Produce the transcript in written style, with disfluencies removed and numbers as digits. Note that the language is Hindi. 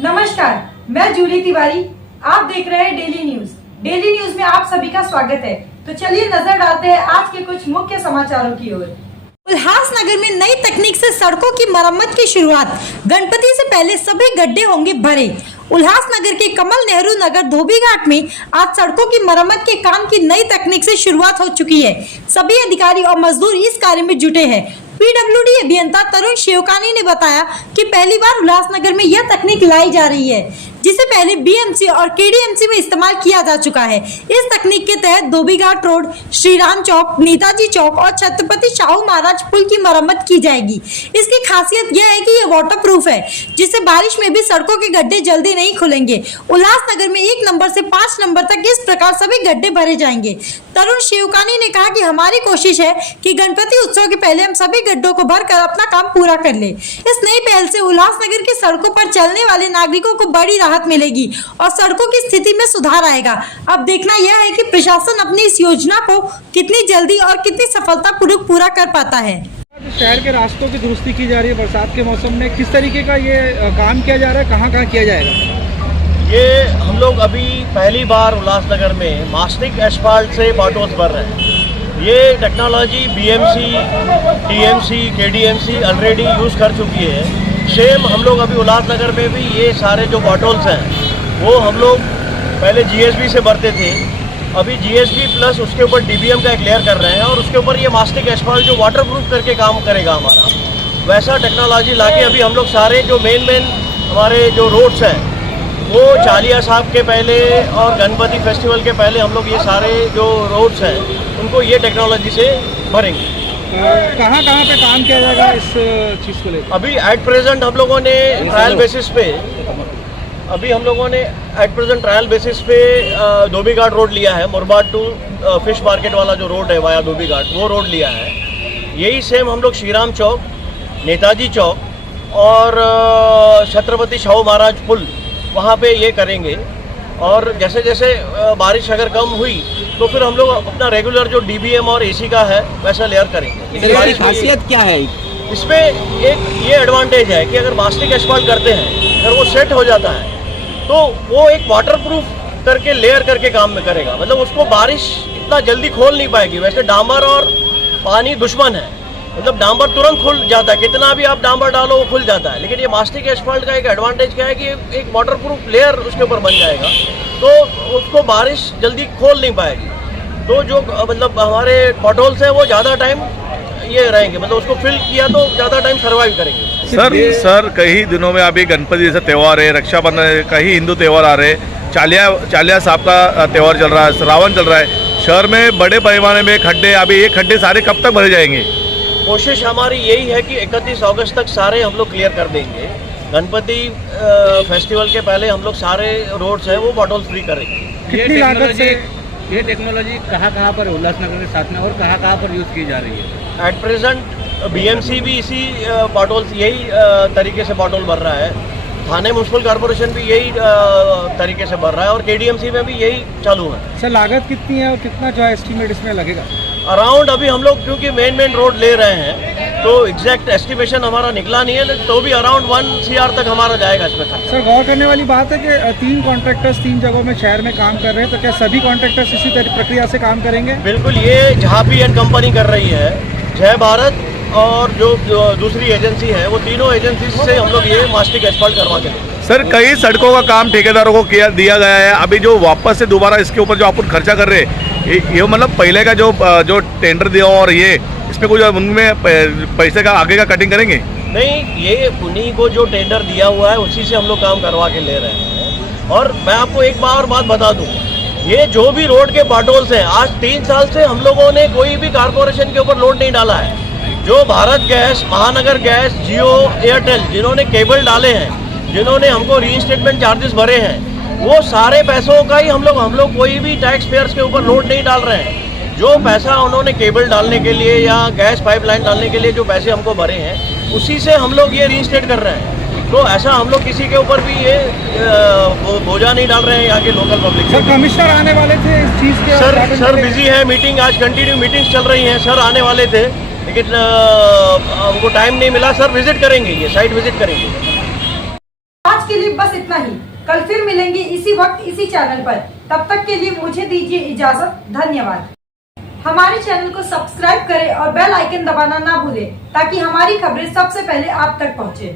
नमस्कार, मैं जूली तिवारी। आप देख रहे हैं डेली न्यूज। डेली न्यूज में आप सभी का स्वागत है। तो चलिए नजर डालते हैं आज के कुछ मुख्य समाचारों की ओर। उल्लासनगर में नई तकनीक से सड़कों की मरम्मत की शुरुआत। गणपति से पहले सभी गड्ढे होंगे भरे। उल्लासनगर के कमल नेहरू नगर धोबी घाट में आज सड़कों की मरम्मत के काम की नई तकनीक से शुरुआत हो चुकी है। सभी अधिकारी और मजदूर इस कार्य में जुटे हैं। पीडब्ल्यूडी अभियंता तरुण शिवकानी ने बताया कि पहली बार उल्लासनगर में यह तकनीक लाई जा रही है, जिसे पहले बीएमसी और केडीएमसी में इस्तेमाल किया जा चुका है। इस तकनीक के तहत धोबीघाट रोड, श्रीराम चौक, नेताजी चौक और छत्रपति शाहू महाराज पुल की मरम्मत की जाएगी। इसकी खासियत यह है कि यह वाटरप्रूफ है, जिससे बारिश में भी सड़कों के गड्ढे जल्दी नहीं खुलेंगे। उल्लासनगर में 1 नंबर से 5 नंबर तक इस प्रकार सभी गड्ढे भरे जाएंगे। तरुण शिवकानी ने कहा कि हमारी कोशिश है कि गणपति उत्सव के पहले हम सभी गड्ढों को भरकर अपना काम पूरा कर ले। इस नई पहल से उल्लासनगर की सड़कों पर चलने वाले नागरिकों को बड़ी राहत मिलेगी और सड़कों की स्थिति में सुधार आएगा। अब देखना यह है कि प्रशासन अपनी इस योजना को कितनी जल्दी और कितनी सफलतापूर्वक पूरा कर पाता है। शहर के रास्तों की दुरुस्ती की जा रही है बरसात के मौसम में, किस तरीके का ये काम किया जा रहा है, कहाँ किया जाएगा? ये हम लोग अभी पहली बार उल्लासनगर में मास्टिक एस्फाल्ट से पॉटहोल्स भर रहे हैं। ये technology BMC, TMC, KDMC already use कर चुकी है। सेम हम लोग अभी उल्लासनगर में भी ये सारे जो पॉटहोल्स हैं वो हम लोग पहले जीएसबी से भरते थे। अभी जीएसबी प्लस उसके ऊपर डीबीएम का एक लेयर कर रहे हैं और उसके ऊपर ये मास्टिक एस्फाल्ट जो वाटरप्रूफ करके काम करेगा हमारा, वैसा टेक्नोलॉजी लाके अभी हम लोग सारे जो मेन हमारे जो रोड्स हैं वो चालिया साहब के पहले और गणपति फेस्टिवल के पहले हम लोग ये सारे जो रोड्स हैं उनको ये टेक्नोलॉजी से भरेंगे। कहाँ पे काम किया जाएगा इस चीज़ को लेकर? अभी एट प्रेजेंट हम लोगों ने ट्रायल बेसिस पे धोबीघाट रोड लिया है। मुरबाड टू फिश मार्केट वाला जो रोड है वाया धोबीघाट, वो रोड लिया है। यही सेम हम लोग श्रीराम चौक, नेताजी चौक और छत्रपति शाहू महाराज पुल वहाँ पे ये करेंगे। और जैसे जैसे बारिश अगर कम हुई तो फिर हम लोग अपना रेगुलर जो डीबीएम और एसी का है वैसा लेयर करेंगे। लेकिन बारिश खासियत क्या है इसमें? एक ये एडवांटेज है कि अगर मास्टिक एस्फाल्ट करते हैं, अगर वो सेट हो जाता है तो वो एक वाटरप्रूफ करके लेयर करके काम में करेगा। मतलब उसको बारिश इतना जल्दी खोल नहीं पाएगी। वैसे डामर और पानी दुश्मन है, मतलब डांबर तुरंत खुल जाता है, कितना भी आप डांबर डालो वो खुल जाता है। लेकिन ये मास्टिक एस्फाल्ट का एक एडवांटेज क्या है कि एक वाटरप्रूफ लेयर उसके ऊपर बन जाएगा तो उसको बारिश जल्दी खोल नहीं पाएगी। तो जो मतलब हमारे पॉटहोल्स हैं वो ज़्यादा टाइम ये रहेंगे, मतलब उसको फिल किया तो ज़्यादा टाइम सर्वाइव करेंगे। सर कई दिनों में अभी गणपति जैसे त्यौहार है, रक्षाबंधन है, कई हिंदू त्यौहार आ रहे हैं, चालिया साहब का त्यौहार चल रहा है, श्रावण चल रहा है। शहर में बड़े पैमाने में खड्डे, अभी ये खड्डे सारे कब तक भरे जाएंगे? कोशिश हमारी यही है कि 31 अगस्त तक सारे हम लोग क्लियर कर देंगे। गणपति फेस्टिवल के पहले हम लोग सारे रोड्स हैं वो पॉटहोल फ्री करेंगे। ये टेक्नोलॉजी कहाँ पर उल्लासनगर के साथ में और कहाँ पर यूज़ की जा रही है? एट प्रेजेंट बीएमसी भी इसी पॉटहोल्स यही तरीके से पॉटहोल भर रहा है। थाने म्यूनसिपल कॉर्पोरेशन भी यही तरीके से भर रहा है और केडीएमसी में भी यही चालू है। सर लागत कितनी है और कितना जो है एस्टीमेट इसमें लगेगा? अराउंड अभी हम लोग क्योंकि मेन रोड ले रहे हैं तो एग्जैक्ट एस्टिमेशन हमारा निकला नहीं है, तो भी अराउंड 1 CR तक हमारा जाएगा इसमें खर्चा। सर गौर करने वाली बात है कि 3 कॉन्ट्रैक्टर्स 3 जगहों में शहर में काम कर रहे हैं, तो क्या सभी कॉन्ट्रैक्टर्स इसी प्रक्रिया से काम करेंगे? बिल्कुल, ये झापी एंड कंपनी कर रही है, जय भारत और जो दूसरी एजेंसी है वो तीनों एजेंसी से हम लोग ये मास्टिक एस्फाल्ट करवा के देंगे। सर कई सड़कों का काम ठेकेदारों को दिया गया है, अभी जो वापस से दोबारा इसके ऊपर जो अपन खर्चा कर रहे हैं ये मतलब पहले का जो टेंडर दिया और ये इसमें कुछ उनमें पैसे का आगे का कटिंग करेंगे? नहीं, ये उन्हीं को जो टेंडर दिया हुआ है उसी से हम लोग काम करवा के ले रहे हैं। और मैं आपको एक बार बात बता दूं, ये जो भी रोड के पॉटहोल्स हैं आज 3 साल से हम लोगों ने कोई भी कारपोरेशन के ऊपर लोड नहीं डाला है। जो भारत गैस, महानगर गैस, जियो, एयरटेल जिन्होंने केबल डाले हैं, जिन्होंने हमको रीइंस्टेटमेंट चार्जेस भरे हैं, वो सारे पैसों का ही हम लोग कोई भी टैक्स पेयर्स के ऊपर लोड नहीं डाल रहे हैं। जो पैसा उन्होंने केबल डालने के लिए या गैस पाइपलाइन डालने के लिए जो पैसे हमको भरे हैं उसी से हम लोग ये रीइंस्टेट कर रहे हैं। तो ऐसा हम लोग किसी के ऊपर भी ये बोझा नहीं डाल रहे हैं यहाँ के लोकल पब्लिक। सर कमिश्नर आने वाले थे इस चीज़ के? सर बिजी है, मीटिंग आज कंटिन्यू मीटिंग्स चल रही हैं। सर आने वाले थे लेकिन हमको टाइम नहीं मिला। सर विजिट करेंगे, ये साइट विजिट करेंगे। आज के लिए बस इतना ही। कल फिर मिलेंगे इसी वक्त इसी चैनल पर। तब तक के लिए मुझे दीजिए इजाजत। धन्यवाद। हमारे चैनल को सब्सक्राइब करें और बेल आइकन दबाना ना भूलें ताकि हमारी खबरें सबसे पहले आप तक पहुंचे।